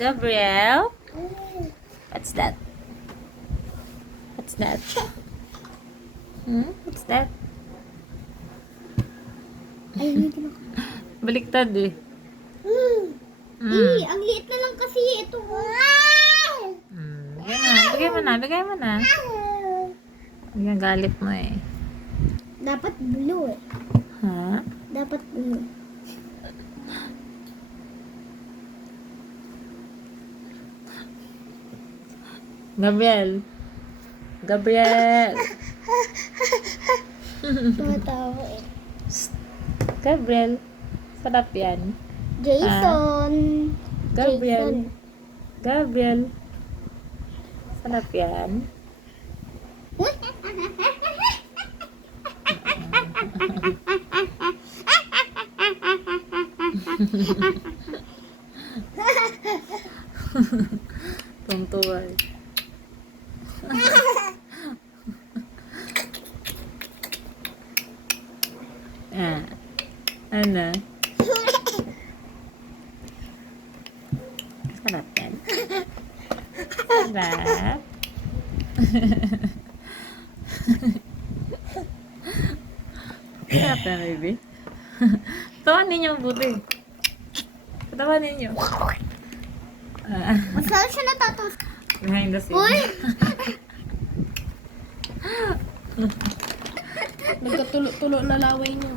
Gabriel? What's that? What's that? What's that? Ay, hindi na. Baliktad eh. Ang liit na lang kasi ito. Bigay mo na. Bigay mo na. Bigyan galit mo eh. Dapat blue eh. Ha? Dapat blue. Gabriel. Gabriel. Tumatawa eh. Gabriel. Sarap yan. Jason. Gabriel. Gabriel. Sarap yan. Tungtuwa eh. Ano? Sarap yan. Sarap. Sarap yan, baby. Tawanin niyo buti. Tawanin niyo. Mas lalo siya natatos. Behind the scene. Uy! Nagkatulo-tulo na laway niyo.